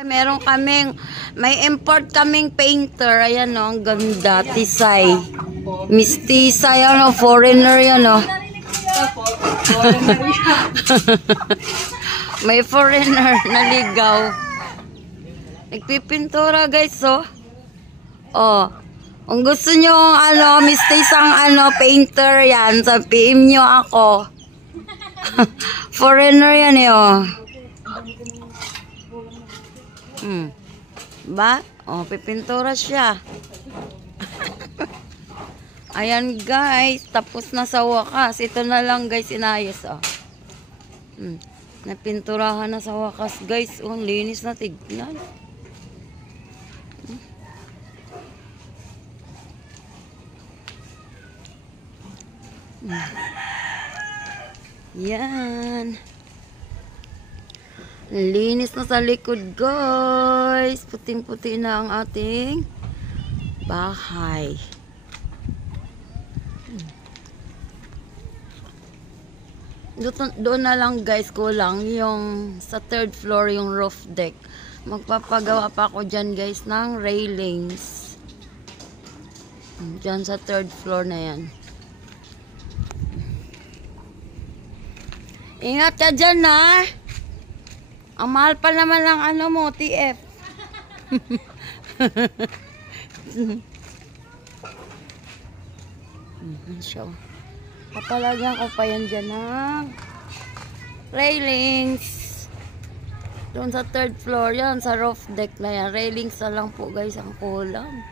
Meron kaming, may import kaming painter. Ayan o, ang ganda. Tisay. Miss Tisay, ano, foreigner yan o. May foreigner na ligaw. Nagpipintura guys o. Oh. Kung gusto nyo, ano, Miss Tisang, ano, painter yan. Sa PM nyo ako. Foreigner yan eh o. Ba? Oh, pipintura siya. Ayan guys, tapos na sa wakas. Ito na lang guys, inayos oh. Napinturahan na sa wakas guys. Oh, linis na, tignan. Yan. Linis na sa likod guys. Puting-puti na ang ating bahay. Doon na lang guys, kulang yung sa third floor, yung roof deck. Magpapagawa pa ako dyan guys ng railings. Dyan sa third floor na yan. Ingat ka dyan ha. Ang mahal pa naman lang ano mo, TF. So, papalagyan ko pa yan dyan ng railings. Doon sa third floor yan, sa roof deck na yan. Railings na lang po guys ang kulang.